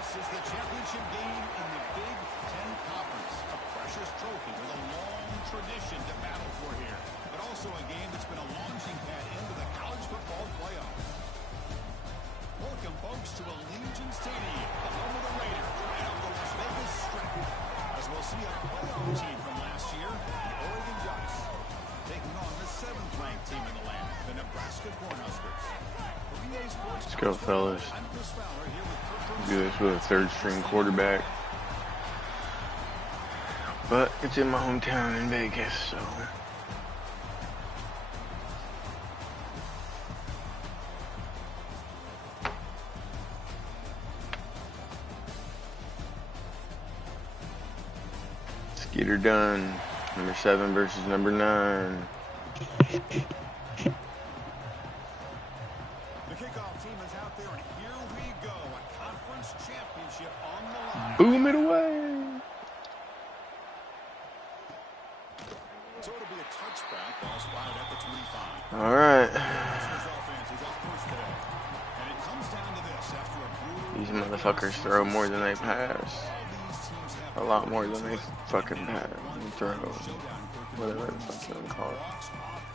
This is the championship game in the Big Ten Conference. A precious trophy with a long tradition to battle for here. But also a game that's been a launching pad into the college football playoffs. Welcome, folks, to Allegiant Stadium, the home of the Raiders, right off the Las Vegas Strip. As we'll see a playoff team from last year, the Oregon Ducks, taking on the 7th-ranked team in the land, the Nebraska Cornhuskers. Let's go, fellas. Do this with a third-string quarterback. But it's in my hometown in Vegas, so... Let's get her done. Number 7 versus number 9. Boom it away. So it'll be a touchback, ball spotted at the 25. All right. These motherfuckers throw more than they pass. A lot more than they fucking pass and throw. Whatever the fuck you call it.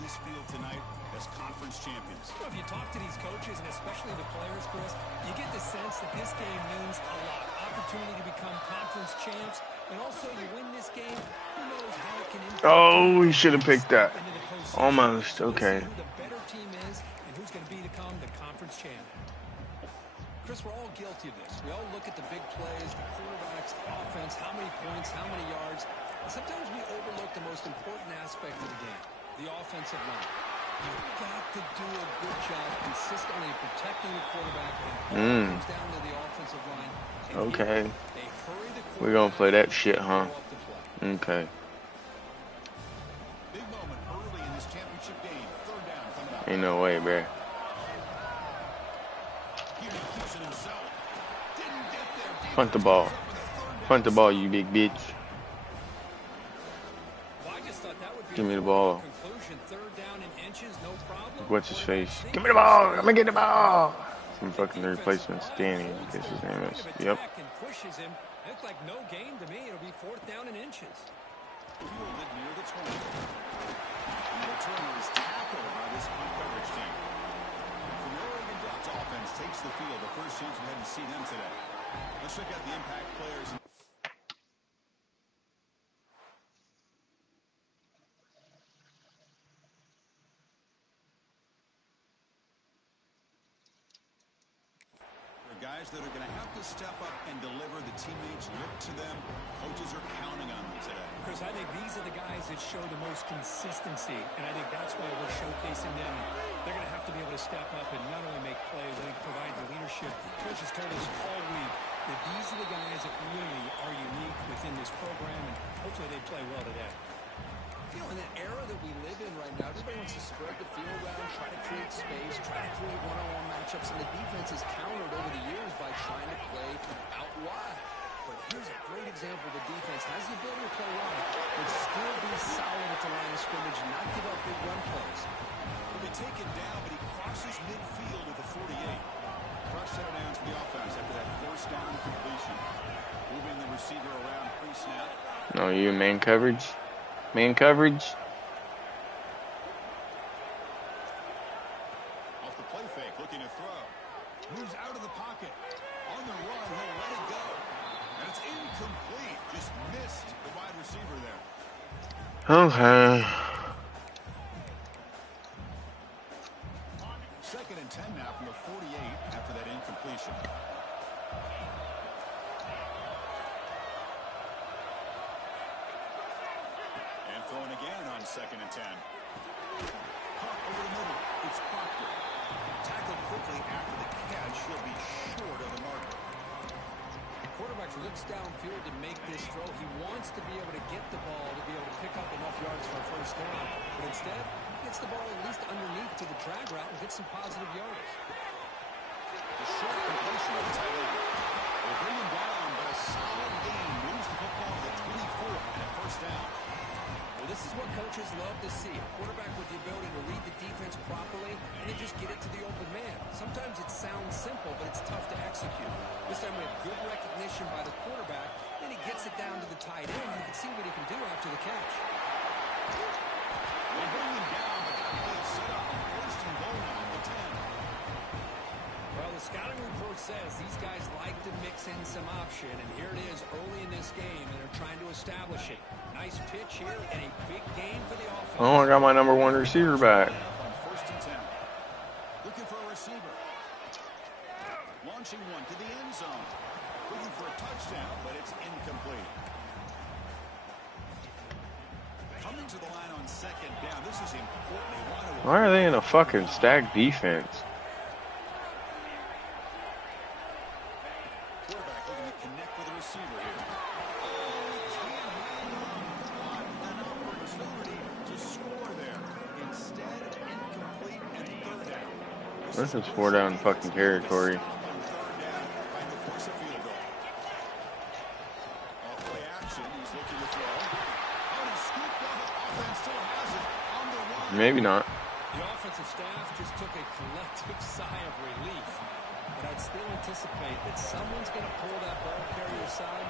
This field tonight as conference champions. If you talk to these coaches and especially the players, Chris, you get the sense that this game means a lot. Opportunity to become conference champs, and also you win this game, who knows how it can impact. Oh, we should have picked that. Almost. Okay. Who the better team is and who's going to become the conference champ. Chris, we're all guilty of this. We all look at the big plays, the quarterbacks, the offense, how many points, how many yards. And sometimes we overlook the most important aspect of the game, the offensive line. You've got to do a good job consistently protecting the quarterback and comes down to the offensive line. Okay. We're going to play that shit, huh? Okay. Big moment early in this championship game. Third down coming up. Ain't no way, bruh. Punt the ball. Punt the ball, you big bitch. Give me the ball. What's his face? Give me the ball. I'm gonna get the ball. Some fucking replacements. Danny, I guess his name is. Yep. It's like no gain to me. It'll be 4th down and inches. Fielded near the 20. The returner is tackled by this punt coverage team. So the Oregon Ducks offense takes the field. The first chance we had to see them today. Let's check out the impact players. Guys that are going to have to step up and deliver. The teammates look to them. Coaches are counting on them today. Chris, I think these are the guys that show the most consistency, and I think that's why we're showcasing them. They're going to have to be able to step up and not only make plays, but provide the leadership. Coach has told us all week that these are the guys that really are unique within this program, and hopefully they play well today. You know, in the era that we live in right now, everybody wants to spread the field around, try to create space, try to create one-on-one matchups, and the defense is countered over the years by trying to play out wide. But here's a great example. The defense has the ability to play wide, but still be solid at the line of scrimmage and not give up big run plays. He'll be taken down, but he crosses midfield with a 48. Fresh set of downs for the offense after that first down completion. Moving the receiver around pre-snap. No, you man coverage. Man coverage. Off the play fake, looking to throw. Moves out of the pocket. On the run, he'll let it go. And it's incomplete. Just missed the wide receiver there. Okay. 2nd and 10 now from the 48 after that incompletion. And throwing again on 2nd and 10. Pop over the middle. It's Proctor. Tackled quickly after the catch. He'll be short of the marker. The quarterback looks downfield to make this throw. He wants to be able to get the ball to be able to pick up enough yards for a first down. But instead, he gets the ball at least underneath to the drag route and gets some positive yards. A short completion of the tight end. They'll bring him down, but a solid gain moves the football to the 24 and a first down. Well, this is what coaches love to see. A quarterback with the ability to read the defense properly and then just get it to the open man. Sometimes it sounds simple, but it's tough to execute. This time we have good recognition by the quarterback, then he gets it down to the tight end. You can see what he can do after the catch. They bring him down, but that play is set up. First and goal on the 10. Well, the scouting report says these guys like to mix in some option, and here it is early in this game, and they're trying to establish it. Nice pitch here, and a big game for the offense. Oh, I got my number 1 receiver back. On 1st and 10. Looking for a receiver. Launching one to the end zone. Looking for a touchdown, but it's incomplete. Coming to the line on 2nd down. This is important. They want to. Why are they in a fucking stacked defense? Quarterback looking to connect with the receiver here. An opportunity to score there. Instead, incomplete and 3rd down. This is 4 down fucking territory. Maybe not. The offensive staff just took a collective sigh of relief. But I'd still anticipate that someone's going to pull that ball carrier side,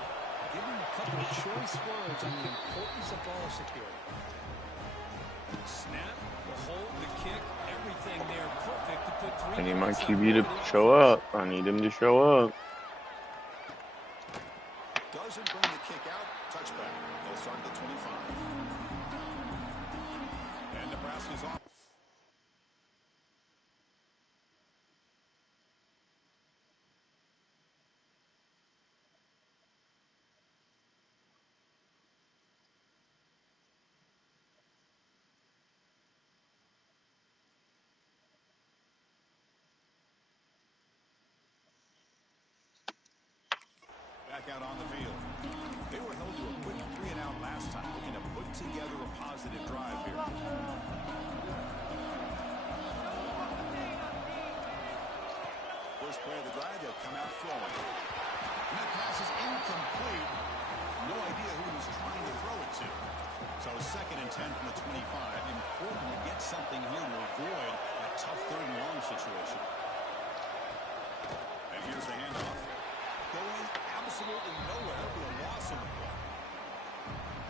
give him a couple of choice words on the importance of ball security. Snap, the hold, the kick, everything there perfect to put 3 I need my points QB to on the show up. I need him to show up. Doesn't bring the kick out. Touchback. They'll start at the 25. And Nebraska's off. Back out on the field. They were held to a quick 3-and-out last time, looking to put together a positive drive here. First play of the drive, they'll come out throwing. And that pass is incomplete. No idea who he was trying to throw it to. So 2nd and 10 from the 25. Important to get something here to avoid a tough 3rd and long situation. And here's the handoff. Going absolutely nowhere with a loss on the play.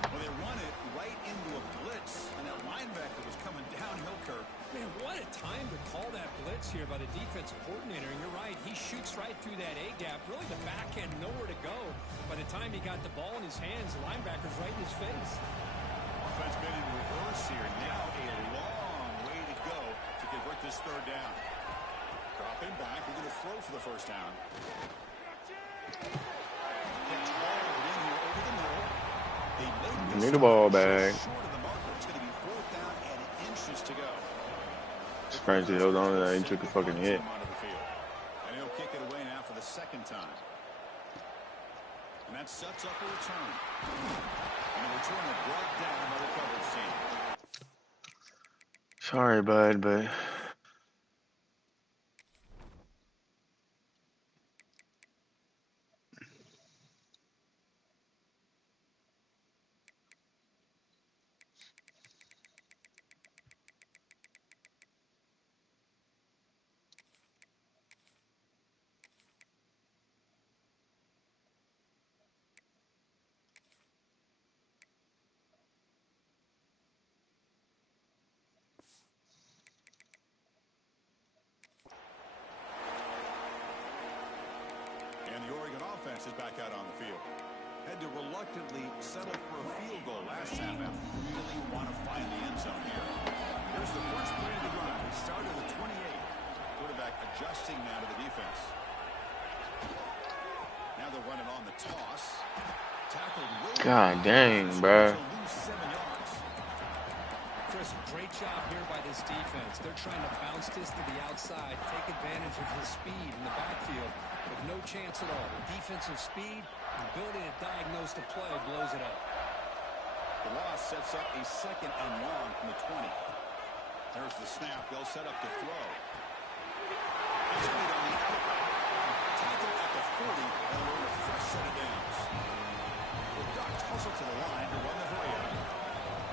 Well, they run it right into a blitz, and that linebacker was coming downhill, Kirk. Man, what a time to call that blitz here by the defensive coordinator. And you're right, he shoots right through that A-gap. Really, the back end, nowhere to go. By the time he got the ball in his hands, the linebacker's right in his face. Offense been in reverse here. Now a long way to go to convert this 3rd down. Dropping back, we're going to throw for the first down. Gets balled in here over the middle. They Need a ball back. Short of the marker. It's going to be 4th down and inches to go. Surprised he held on to that. He took a fucking hit. And he'll kick it away now for the 2nd time. And that sets up a return. And the return is brought down by the coverage team. Sorry, bud, but reluctantly settled for a field goal last time and really want to find the end zone here. Here's the first play of the drive. They started at the 28. Quarterback adjusting now to the defense. Now they're running on the toss. Tackled. God dang, bro. Chris, great job here by this defense. They're trying to bounce this to the outside, take advantage of his speed in the backfield, with no chance at all. The defensive speed and ability to diagnose the play blows it up. The loss sets up a second and long from the 20. There's the snap. They'll set up to throw. Speed on the out. Tackle at the 40 and we're in a fresh set of downs. The Ducks hustle to the line to run the hurry out.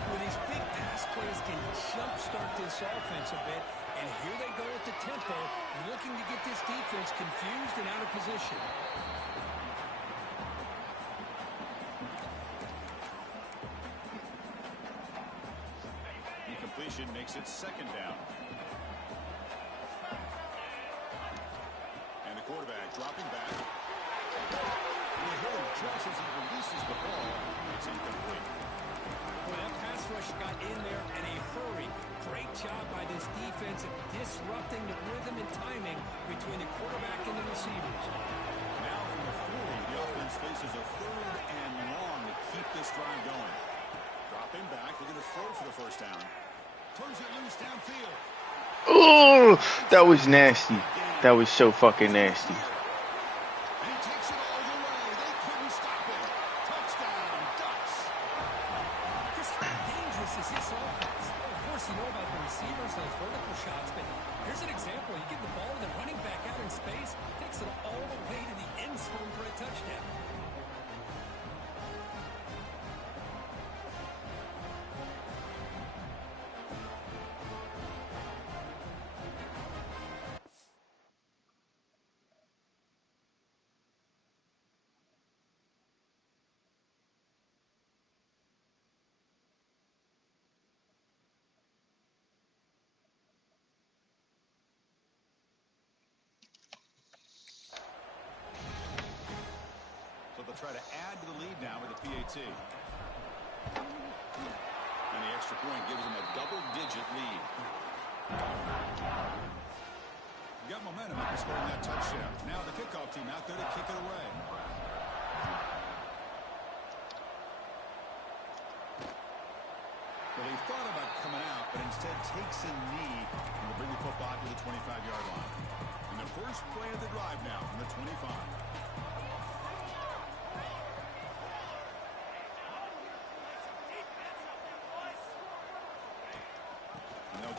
Well, these big pass plays can jumpstart this offense a bit, and here they go at the tempo, looking to get this defense confused and out of position. Incompletion makes it second down. And the quarterback dropping back. And the hitter just as he releases the ball, it's incomplete. Boy, that pass rush got in there in a hurry. Great job by this defense at disrupting the rhythm and timing between the quarterback and the receivers. Now from the 40, the offense faces a third and long to keep this drive going. Dropping back, they're going to throw for the first down. Turns it loose downfield. Oh, that was nasty. That was so fucking nasty. And he takes it all the way. They couldn't stop him. Touchdown, Ducks. Just how dangerous is this offense? Well, of course, you know about the receivers, those vertical shots, but here's an example. You give the ball to the running back out in space, takes it all the way to the end zone for a touchdown. They'll try to add to the lead now with a PAT. And the extra point gives them a double-digit lead. You got momentum after scoring that touchdown. Now the kickoff team out there to kick it away. Well, he thought about coming out, but instead takes a knee and will bring the football to the 25-yard line. And the first play of the drive now from the 25.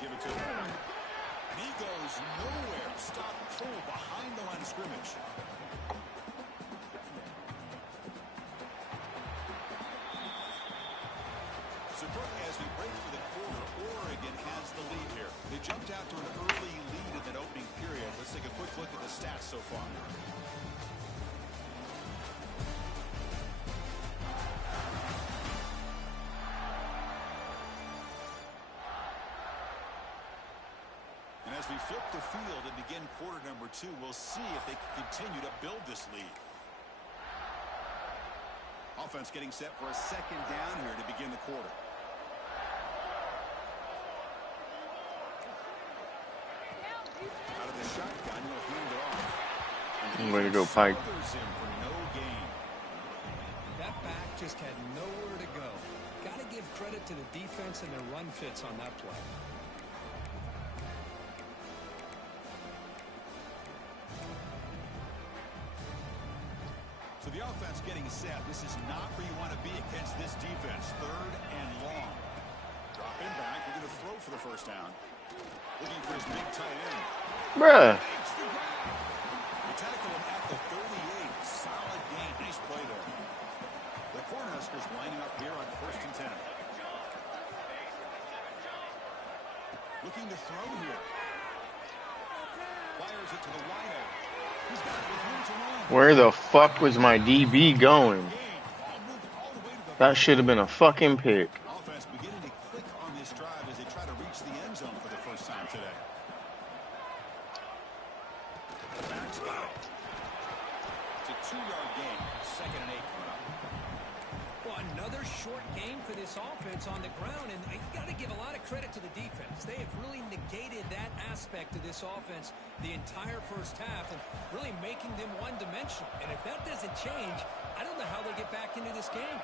Give it to him. And he goes nowhere. Stop pull behind the line of scrimmage. So, as we break for the quarter, Oregon has the lead here. They jumped out to an early lead in that opening period. Let's take a quick look at the stats so far. As we flip the field and begin quarter number 2, we'll see if they can continue to build this lead. Offense getting set for a second down here to begin the quarter. Out of the shotgun, he'll hand it off. Way to go, Pike. That back just had nowhere to go. Got to give credit to the defense and their run fits on that play. So the offense getting set. This is not where you want to be against this defense. Third and long. Dropping back. They're going to throw for the first down. Looking for his big tight end. Bruh. They tackle him at the 38. Solid gain. Nice play there. The Cornhuskers lining up here on first and 10. Looking to throw here. Fires it to the wideout. He's got it with room to run. Where the fuck was my DB going? That should have been a fucking pick. Offense beginning to click on this drive as they try to reach the end zone for the first time today. Backs got it. It's a 2-yard gain. Second and 8 coming up. Well, another short game for this offense on the ground, and you got to give a lot of credit to the defense. They have really negated that aspect of this offense the entire first half and really making them one-dimensional. And if that doesn't change, I don't know how they'll get back into this game.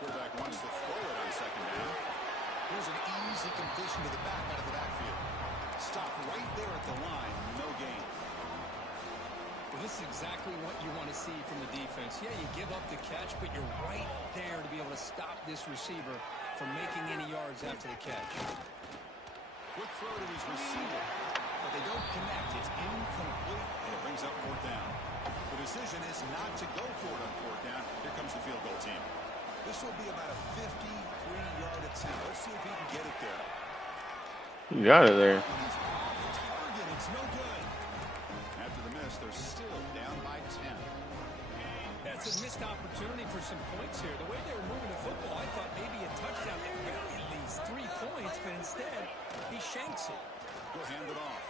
Quarterback wants to throw it on second down. Here's an easy completion to the back out of the backfield. Stop right there at the line. No gain. Well, this is exactly what you want to see from the defense. Yeah, you give up the catch, but you're right there to be able to stop this receiver from making any yards after the catch. Quick throw to his receiver, but they don't connect. It's incomplete, and it brings up fourth down. The decision is not to go for it on fourth down. Here comes the field goal team. This will be about a 53-yard attempt. Let's see if he can get it there. You got it there. He's off target. It's no good. After the miss, they're still down by 10. That's a missed opportunity for some points here. The way they were moving the football, I thought maybe a touchdown. They barely at least 3 points, but instead, he shanks it. Go hand it off.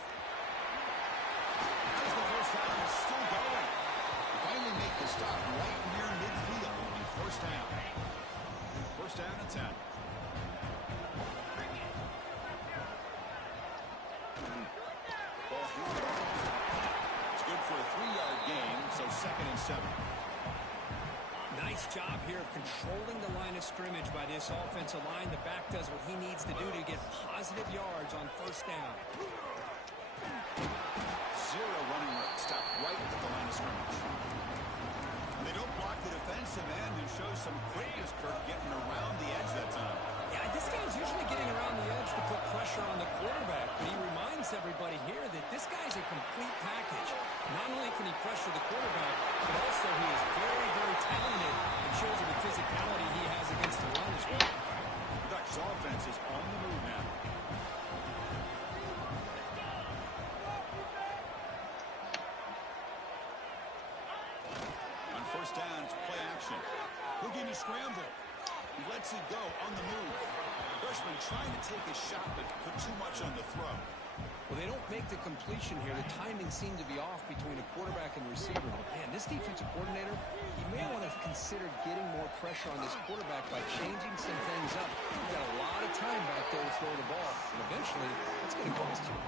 As the first down is still going. They finally make the stop right near midfield. It'll be first down. First down and 10. It's good for a 3-yard gain, so second and 7. Nice job here of controlling the line of scrimmage by this offensive line. The back does what he needs to do to get positive yards on first down. Zero running room. Stop right at the line of scrimmage. They don't block the defensive end and show some quickness, Kirk, getting around the edge that time. Yeah, this guy's usually getting around the edge to put pressure on the quarterback, but he reminds everybody here that this guy's a complete package. Not only can he pressure the quarterback, but also he is very, very talented and shows you the physicality he has against the run as well. The Ducks offense is on the move now. On first down, it's play action. Looking to scramble. He lets it go on the move. Freshman trying to take a shot, but put too much on the throw. Well, they don't make the completion here. The timing seemed to be off between a quarterback and receiver. Man, this defensive coordinator, he may want to consider getting more pressure on this quarterback by changing some things up. You've got a lot of time back there to throw the ball, and eventually, it's going to cost you.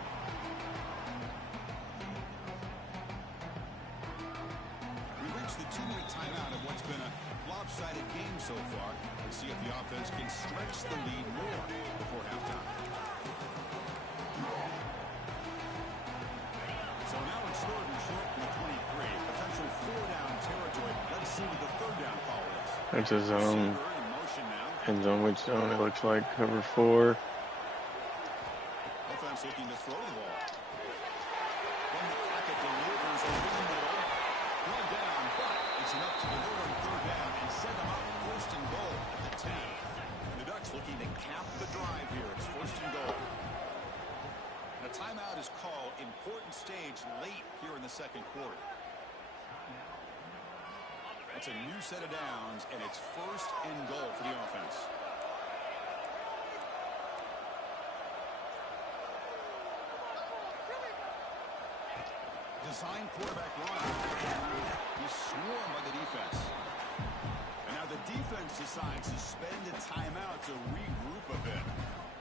We reached the 2-minute timeout of what's been a lopsided game so far. Let's see if the offense can stretch the lead more before halftime. So now it's third and short from the 23. Potential 4-down territory. Let's see what the 3rd down call is. That's a zone. In motion now. Depends on which zone it looks like. Cover 4. Offense looking to throw the ball. Then the pocket delivers over the middle. Brought down, but it's enough to deliver on 3rd down and set them up first and goal at the 10. The Ducks looking to cap the drive here. It's first and goal. A timeout is called. Important stage late here in the second quarter. That's a new set of downs, and it's first and goal for the offense. Design quarterback run. He's swarmed by the defense. And now the defense decides to spend a timeout to regroup a bit.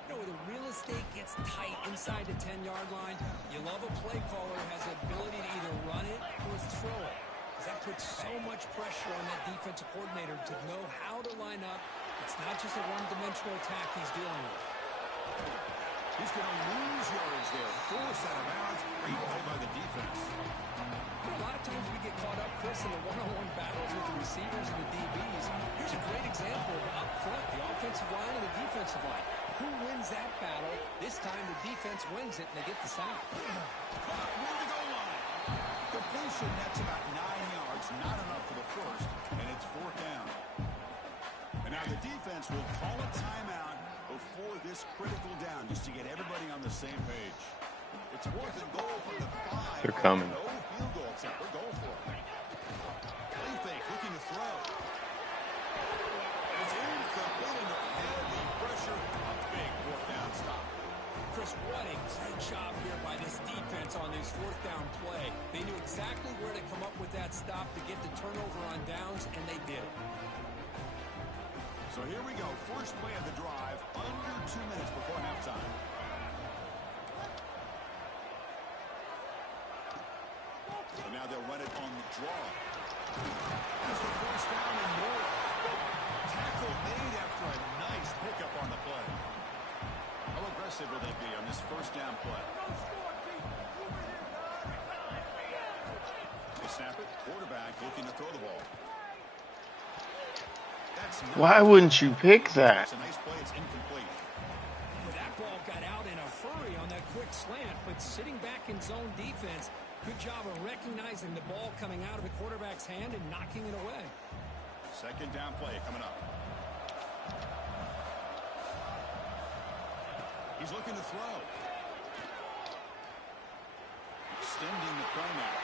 You know, when the real estate gets tight inside the 10-yard line, you love a play caller who has the ability to either run it or throw it. Because that puts so much pressure on that defensive coordinator to know how to line up. It's not just a one-dimensional attack he's dealing with. He's going to lose yards there. Forced out of bounds. Great play by the defense. You know, a lot of times we get caught up, Chris, in the one-on-one battles with the receivers and the DBs. Here's a great example of up front, the offensive line and the defensive line. Who wins that battle? This time the defense wins it, and they get the sack. Caught near the goal line. Completion, that's about 9 yards. Not enough for the first, and it's 4th down. And now the defense will call a timeout before this critical down, just to get everybody on the same page. It's 4th and goal from the 5. They're coming. No field goal attempt. We're going for it. Play fake, looking to throw. It's incomplete under heavy pressure. A big 4th down stop. Chris, what a great job here by this defense on this fourth down play. They knew exactly where to come up with that stop to get the turnover on downs, and they did it. So here we go. First play of the drive, under 2 minutes before halftime. And now they'll run it on the draw. There's the first down and more. Tackle made after a nice pickup on the play. How aggressive will they be on this first down play? They snap it. Quarterback looking to throw the ball. Why wouldn't you pick that? It's a nice play. It's incomplete. Well, that ball got out in a hurry on that quick slant, but sitting back in zone defense, good job of recognizing the ball coming out of the quarterback's hand and knocking it away. Second down play coming up. He's looking to throw. Extending the play now.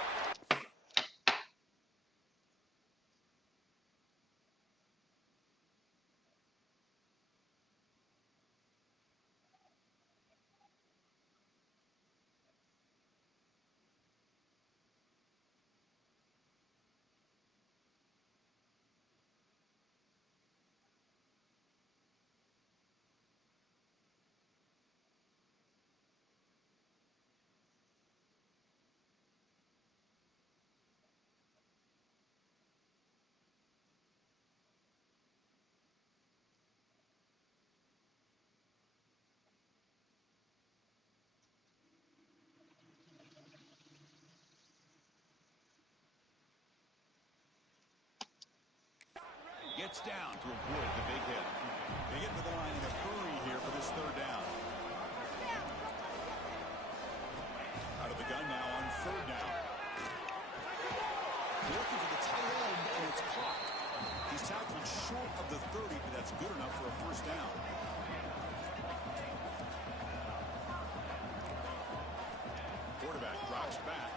Gets down to avoid the big hit. They get to the line in a hurry here for this third down. Out of the gun now on third down. Looking for the tight end, and it's caught. He's tackled short of the 30, but that's good enough for a first down. Quarterback drops back.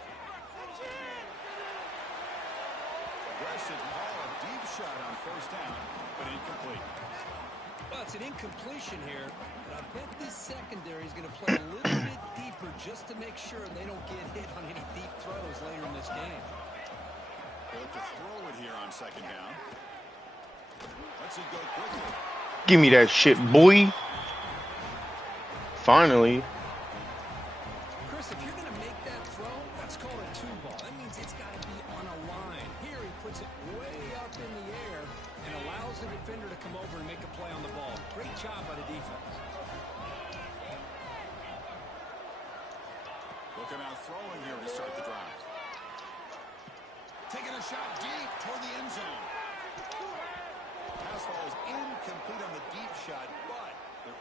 Aggressive ball, a deep shot on first down, but incomplete. Well, it's an incompletion here, but I bet this secondary is going to play a little bit deeper just to make sure they don't get hit on any deep throws later in this game. They'll have to throw it here on second down. Let's it go quickly. Give me that shit, boy. Finally. Chris, if you're going to make that throw, that's called a two ball. That means it's got to be on a line. Here he puts it way up in the air and allows the defender to come over and make a play on the ball. Great job by the defense. Look him out throwing here to start the drive. Taking a shot deep toward the end zone. Pass ball is incomplete on the deep shot, but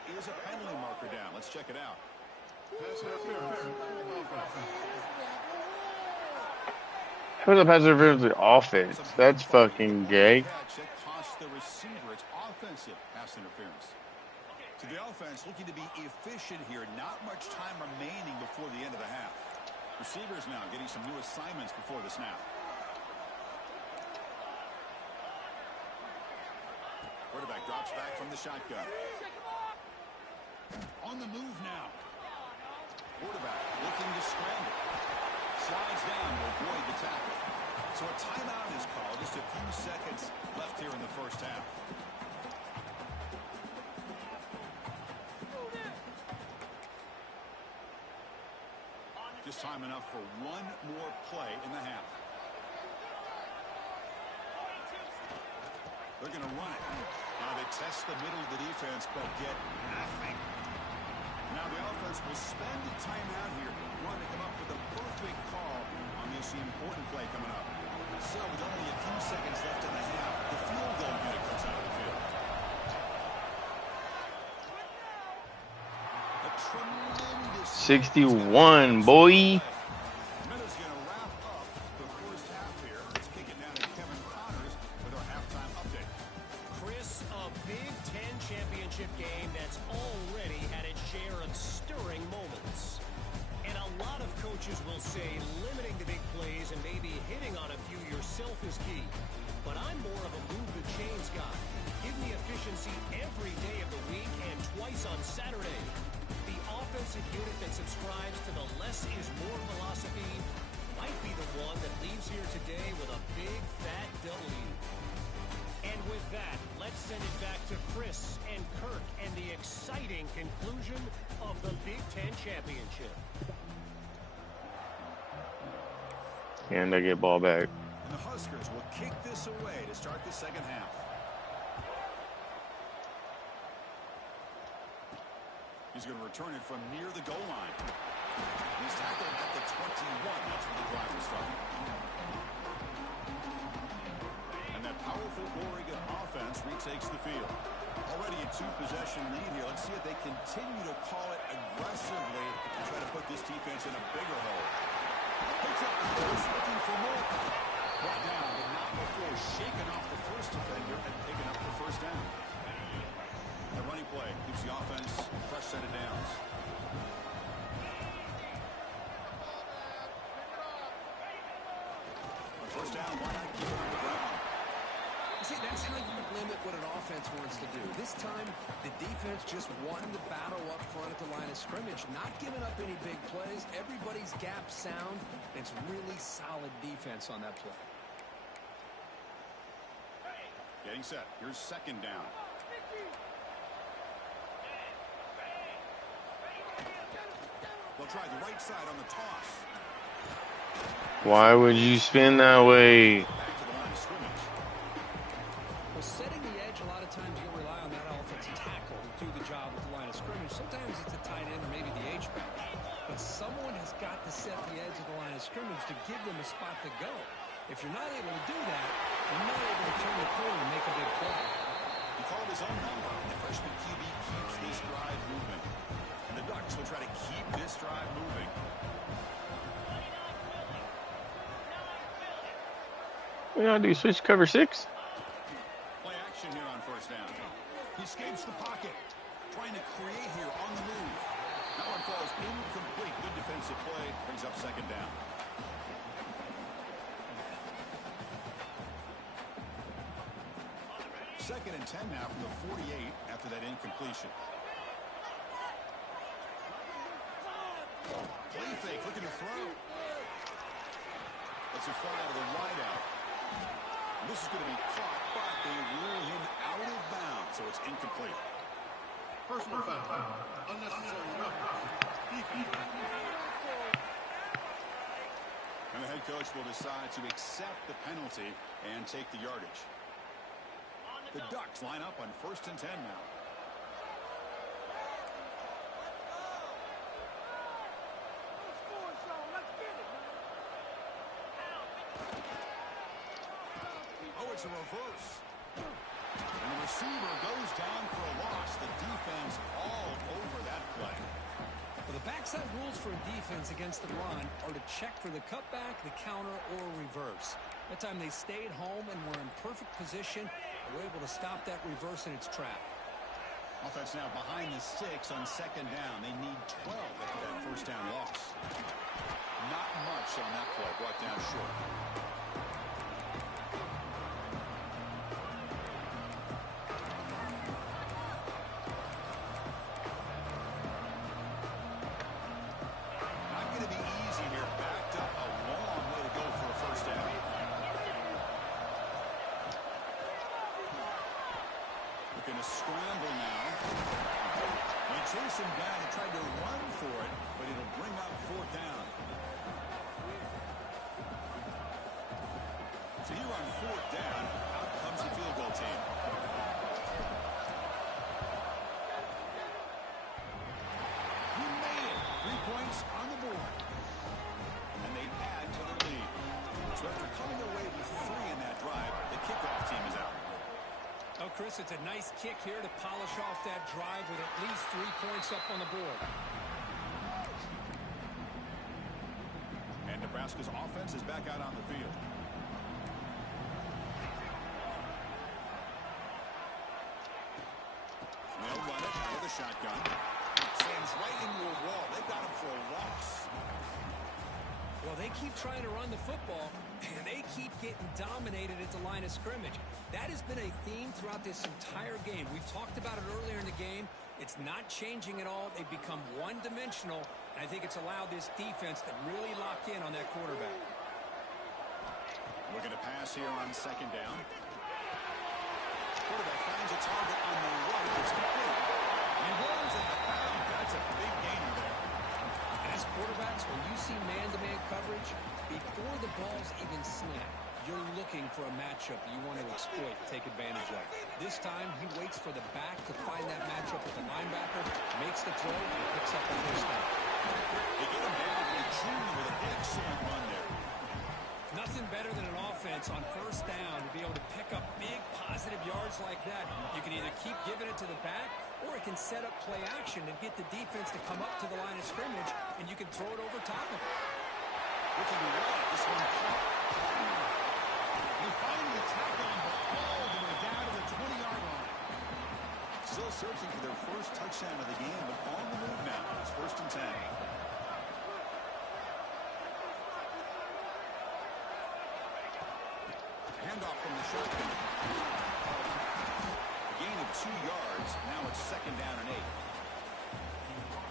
there is a penalty marker down. Let's check it out. How's the pass interference with offense? That's fucking gay. It costs the receiver. It's offensive pass interference. To the offense, looking to be efficient here. Not much time remaining before the end of the half. Receivers now getting some new assignments before the snap. Quarterback drops back from the shotgun. On the move now. Quarterback looking to scramble. Slides down to avoid the tackle. So a timeout is called. Just a few seconds left here in the first half. Just time enough for one more play in the half. They're going to run it. Now they test the middle of the defense, but get nothing. Now the offense will spend a timeout here, wanting to come up with a perfect call on this important play coming up. So with only a few seconds left in the half, the field goal unit comes out of the field. A tremendous 61, boy. Will say limiting the big plays and maybe hitting on a few yourself is key. But I'm more of a move the chains guy. Give me efficiency every day of the week and twice on Saturday. The offensive unit that subscribes to the less less is more philosophy might be the one that leaves here today with a big fat W. And with that, let's send it back to Chris and Kirk and the exciting conclusion of the Big Ten Championship. And they get ball back. And the Huskers will kick this away to start the second half. He's going to return it from near the goal line. He's tackled at the 21. That's where the drive will start. And that powerful Oregon offense retakes the field. Already a two-possession lead here. Let's see if they continue to call it aggressively and try to put this defense in a bigger hole. Picks up the first, looking for more. Brought down, but not before shaking off the first defender and picking up the first down. The running play keeps the offense a fresh set of downs. First down, why not keep it on the ground? See, that's how you limit what an offense wants to do. This time, the defense just won the battle up front at the line of scrimmage, not giving up any big plays. Everybody's gap sound. It's really solid defense on that play. Getting set. Here's second down. They'll try the right side on the toss. Why would you spin that way? Back to the line of scrimmage. Well, setting the edge, a lot of times you'll rely on that offensive tackle to do the job with the line of scrimmage. Sometimes it's a tight end or maybe the H-back. But someone has got to set the edge of the line of scrimmage to give them a spot to go. If you're not able to do that, you're not able to turn the corner and make a big play. He called his own number. The freshman QB keeps this drive moving. And the Ducks will try to keep this drive moving. What y'all do? Switch cover 6? Play action here on first down. He escapes the pocket. Trying to create here on the move. That one falls incomplete. Good defensive play. Brings up second down. Second and 10 now from the 48 after that incompletion. Play fake, looking to throw. That's a fly out of the wideout. This is going to be caught, but they rule him out of bounds, so it's incomplete. Personal foul. Unnecessary roughness. And the head coach will decide to accept the penalty and take the yardage. The Ducks line up on first and 10 now. Oh, it's a reverse. And the receiver goes down for a loss. The defense all over that play. Well, the backside rules for a defense against the run are to check for the cutback, the counter, or reverse. That time they stayed home and were in perfect position and were able to stop that reverse in its track. Offense now behind the sticks on second down. They need 12 after that first down loss. Not much on that play. Brought down short. Not going to be easy here. Backed up a long way to go for a first down. Looking to scramble now. They chase him down and tried to run for it, but it'll bring up fourth down. So here on fourth down, out comes the field goal team. He made it. 3 points on the board. And they add to the lead. So after coming away with 3 in that drive, the kickoff team is out. Oh, Chris, it's a nice kick here to polish off that drive with at least 3 points up on the board. And Nebraska's offense is back out on the field. They'll run it out of the shotgun. Sends right into a wall. They've got him for a loss. Well, they keep trying to run the football, and they keep getting dominated at the line of scrimmage. That has been a theme throughout this entire game. We've talked about it earlier in the game. It's not changing at all. They've become one-dimensional, and I think it's allowed this defense to really lock in on that quarterback. Looking to pass here on second down. Quarterback finds a target on the right. It's complete. And runs at the bound. That's a big gainer there. As quarterbacks, when you see man-to-man coverage, before the ball's even snapped, you're looking for a matchup you want to exploit, take advantage of. This time, he waits for the back to find that matchup with the linebacker, makes the throw, and picks up the first down. They get him down to Junior with an excellent run there. Nothing better than an offense on first down to be able to pick up big positive yards like that. You can either keep giving it to the back, or it can set up play action and get the defense to come up to the line of scrimmage, and you can throw it over top of it. Looking to run this one caught. They finally tackle him all the way down to the 20-yard line. Still searching for their first touchdown of the game, but on the move now. It's 1st and 10. Handoff from the shotgun. Gain of 2 yards. Now it's 2nd down and 8.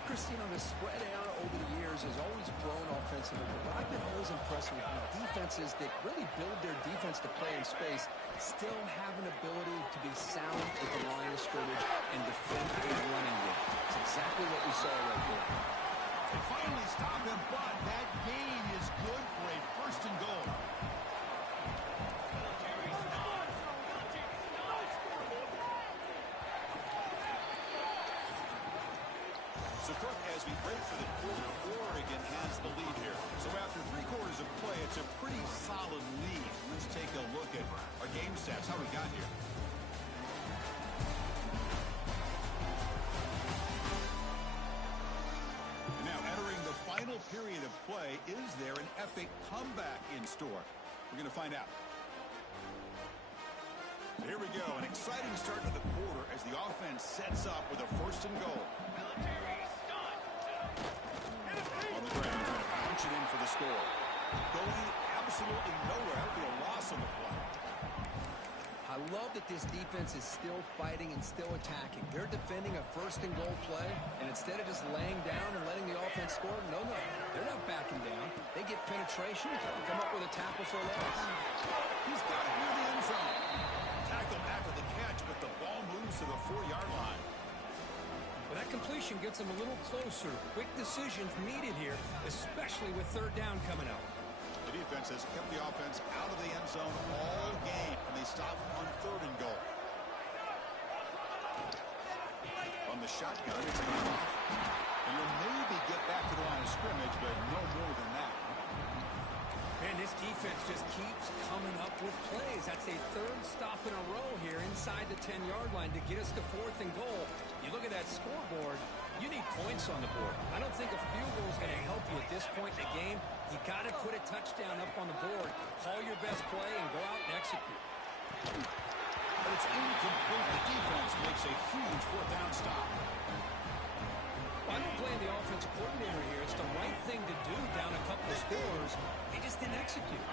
Chris, you know, the spread era over the years has always grown offensively, but what I've been always impressed with defenses that really build their defense to play in space still have an ability to be sound at the line of scrimmage and defend a running game. It's exactly what we saw right there. They finally stop him, but that gain is good for a 1st and goal. So, Kirk, as we break for the quarter, Oregon has the lead here. So after 3 quarters of play, it's a pretty solid lead. Let's take a look at our game stats, how we got here. Now, entering the final period of play, is there an epic comeback in store? We're going to find out. Here we go, an exciting start to the quarter as the offense sets up with a 1st and goal. On the ground, trying to punch it in for the score. Going absolutely nowhere. That would be a loss on the play. I love that this defense is still fighting and still attacking. They're defending a 1st and goal play, and instead of just laying down and letting the offense score, no, they're not backing down. They get penetration and come up with a tackle for a loss. He's got it near the end zone. Tackled after the catch, but the ball moves to the 4-yard line. Well, that completion gets them a little closer. Quick decisions needed here, especially with 3rd down coming up. The defense has kept the offense out of the end zone all game, and they stop on 3rd and goal. On the shotgun, it's off. And you'll maybe get back to the line of scrimmage, but no more than that. Man, this defense just keeps coming up with plays. That's a 3rd stop in a row here inside the 10-yard line to get us to 4th and goal. You look at that scoreboard, you need points on the board. I don't think a field goal is going to help you at this point in the game. You got to put a touchdown up on the board, call your best play, and go out and execute. But it's incomplete. The defense makes a huge 4th down stop. Well, I don't blame the offensive coordinator here. It's the right thing to do down a couple of scores. They just didn't execute.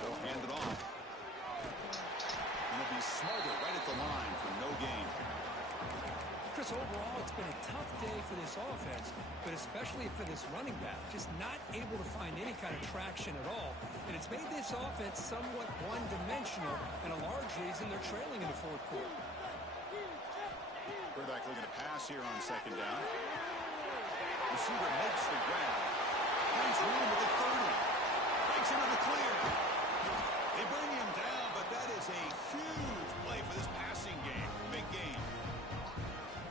They'll hand it off. And it'll be Smarter right at the line for no gain. Chris, overall, it's been a tough day for this offense, but especially for this running back. Just not able to find any kind of traction at all. And it's made this offense somewhat one-dimensional, and a large reason they're trailing in the 4th quarter. Quarterback looking to pass here on 2nd down. Receiver makes the grab. Finds room with the 30. Breaks into the clear. They bring him down, but that is a huge play for this passing game. Big game.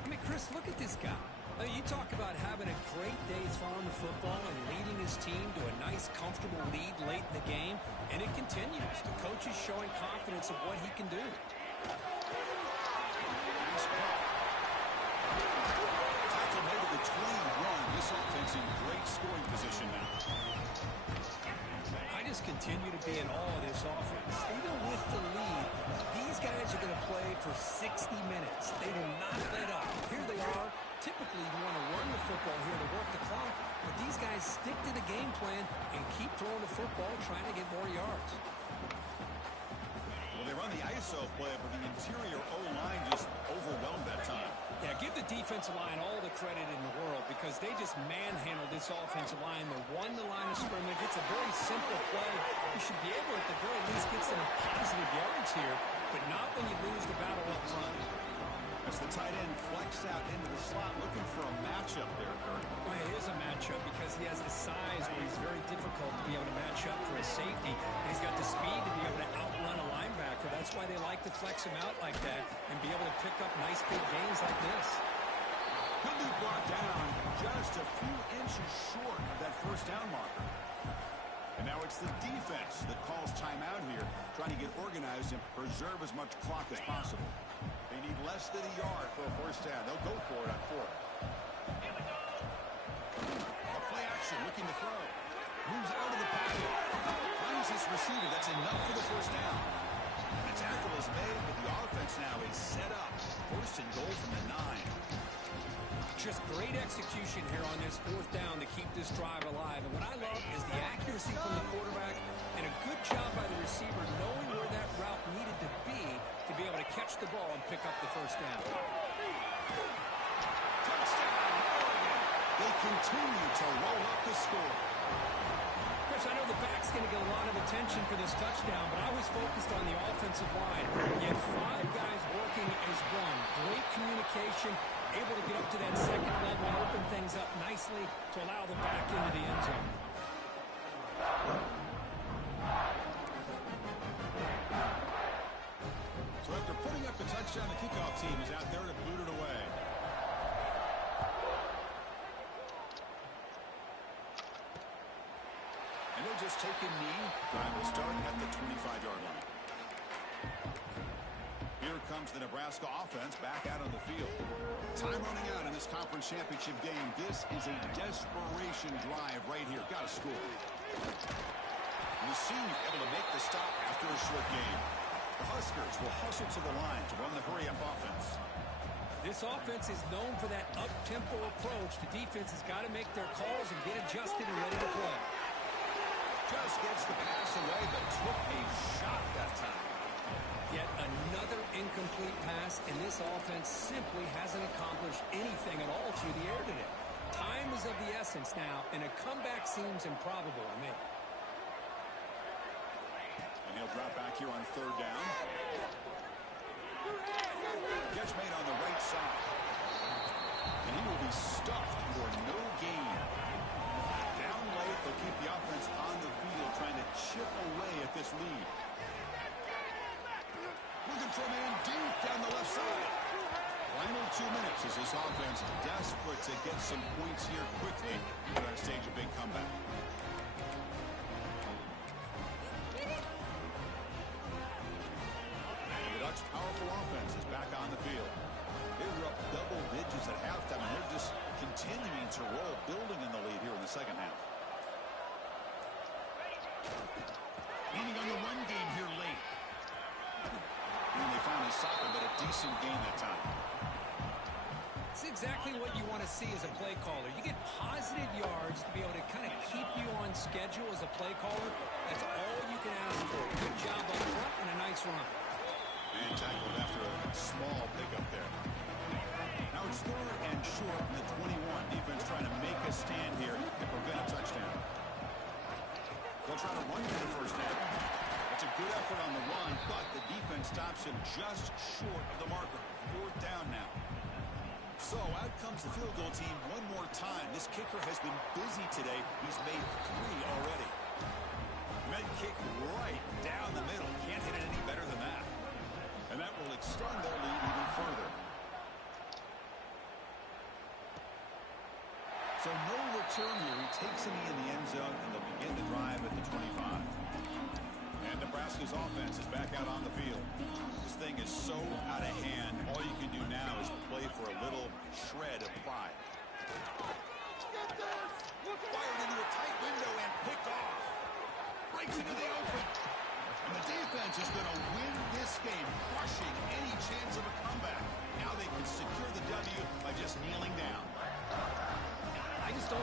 I mean, Chris, look at this guy. I mean, you talk about having a great day throwing the football and leading his team to a nice, comfortable lead late in the game, and it continues. The coach is showing confidence of what he can do. Tackle made at the 21. This offense in great scoring position now. I just continue to be in awe of this offense. Even with the lead, these guys are going to play for 60 minutes. They do not let up. Here they are, Typically, you want to run the football here to work the clock, but these guys stick to the game plan and keep throwing the football, trying to get more yards. Well, they run the ISO play, but the interior O-line just overwhelmed that time. Yeah, give the defensive line all the credit in the world because they just manhandled this offensive line. They won the line of scrimmage. It's a very simple play. You should be able, at the very least, get some positive yards here, but not when you lose the battle up front. As the tight end flex out into the slot, looking for a matchup there, Kurt. Well, it is a matchup because he has the size where he's very difficult to be able to match up for a safety. And he's got the speed to be able to outrun a linebacker. That's why they like to flex him out like that and be able to pick up nice big gains like this. He'll be brought down just a few inches short of that first down marker. And now it's the defense that calls timeout here, trying to get organized and preserve as much clock as possible. They need less than a yard for a first down. They'll go for it on fourth. A play action, looking to throw. Moves out of the pocket. Finds his receiver. That's enough for the first down. The tackle is made, but the offense now is set up. First and goal from the 9. Just great execution here on this fourth down to keep this drive alive. And what I love is the accuracy from the quarterback and a good job by the receiver knowing where that route needed to be able to catch the ball and pick up the first down. Touchdown, Oregon. They continue to roll up the score. Chris, I know the back's going to get a lot of attention for this touchdown, but I was focused on the offensive line. You had 5 guys working as one. Great communication, able to get up to that second level and open things up nicely to allow them back into the end zone. So after putting up the touchdown, the kickoff team is out there to boot it away. And they'll just take a knee. Drive will start at the 25-yard line. Here comes the Nebraska offense back out on the field. Time running out in this conference championship game. This is a desperation drive right here. Got to score. And the senior able to make the stop after a short game. The Huskers will hustle to the line to run the hurry-up offense. This offense is known for that up-tempo approach. The defense has got to make their calls and get adjusted and ready to play. Just gets the pass away, but took a shot that time. Yet another incomplete pass, and this offense simply hasn't accomplished anything at all through the air today. Time is of the essence now, and a comeback seems improbable to me. And he'll drop back here on third down. Catch made on the right side. And he will be stuffed for no gain. Down late, they'll keep the offense on the field, trying to chip away at this lead. Looking for a man deep down the left side. Final 2 minutes as this offense desperate to get some points here quickly. They're going to stage a big comeback. And the Ducks' powerful offense is back on the field. They were up double digits at halftime, and they're just continuing to roll, building in the lead here in the second half. Leaning on the run game here late. And they finally stop him, but a decent gain that time. It's exactly what you want to see as a play caller. You get positive yards to be able to kind of keep you on schedule as a play caller. That's all you can ask for. Good job up front and a nice run. And tackled after a small pickup there. Now it's third and short in the 21. Defense trying to make a stand here to prevent a touchdown. They'll try to run for the first down. It's a good effort on the run, but the defense stops him just short of the marker. Fourth down now. So out comes the field goal team one more time. This kicker has been busy today. He's made 3 already. Med kick right down the middle. Can't hit it any better than that. And that will extend their lead even further. So no return here. He takes a knee in the end zone, and they'll begin the drive at the 25. And Nebraska's offense is back out on the field. This thing is so out of hand. All you can do now is play for a little shred of pride. Fired into a tight window and picked off. Breaks into the open. And the defense is going to win this game, crushing any chance of a comeback. Now they can secure the W by just kneeling down.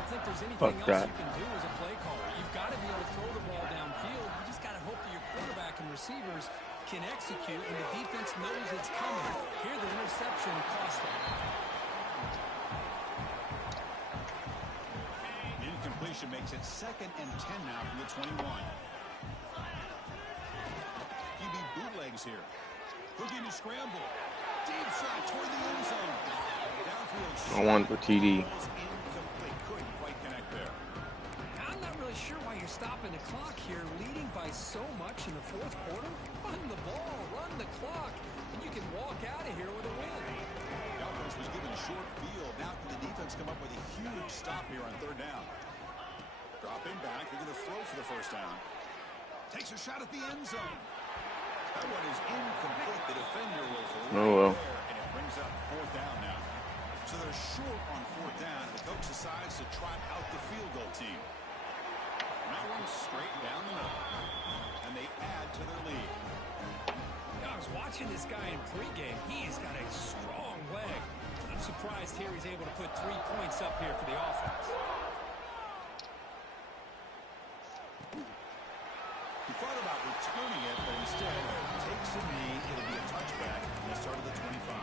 think there's Fuck anything else that. you can do as a play caller. You've got to be able to throw the ball downfield. You just got to hope that your quarterback and receivers can execute when the defense knows it's coming. Here, the interception cost them. Incompletion makes it 2nd and 10 now from the 21. QB bootlegs here. Looking to scramble. Deep shot toward the end zone. Downfield. I want the TD. Incomplete. Couldn't quite connect there. I'm not really sure why you're stopping the clock here, leading by so much in the fourth quarter. Run the ball, run the clock, and you can walk out of here with a win. The offense was given short field. Now can the defense come up with a huge stop here on 3rd down? Dropping back. They're going to throw for the 1st down. Takes a shot at the end zone. That one is incomplete. The defender was right there, and it brings up 4th down now. So they're short on 4th down, and the coach decides to trot out the field goal team. And that one's straight down the middle, and they add to their lead. I was watching this guy in pregame. He's got a strong leg. I'm surprised here he's able to put 3 points up here for the offense. He thought about returning it, but instead takes a knee. It'll be a touchback from the start of the 25.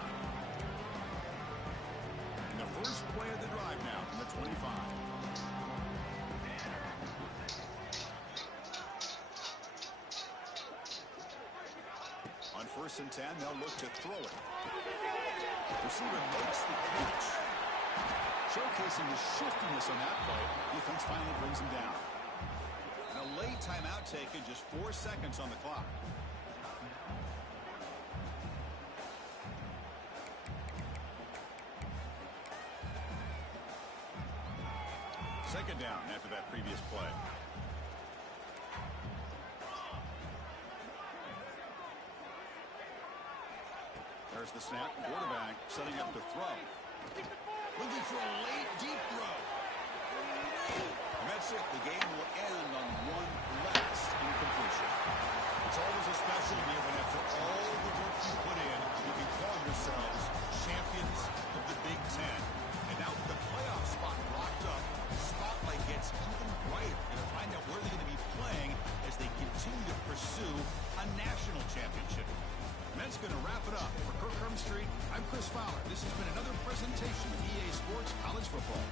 And the first play of the drive now from the 25. On 1st and 10, they'll look to throw it. Receiver makes the catch. Showcasing the shiftiness on that play. Defense finally brings him down. And a late timeout taken, just 4 seconds on the clock. Second down after that previous play. There's the snap. Quarterback setting up to throw. Looking for a late deep throw. And that's it. The game will end on one last incompletion. It's always a special year when after all the work you put in, you can call yourselves champions of the Big Ten. And now with the playoff spot locked up, the spotlight gets even brighter. You're going to find out where they're going to be playing as they continue to pursue a national championship. And that's going to wrap it up. For Kirk Street, I'm Chris Fowler. This has been another presentation of EA Sports College Football.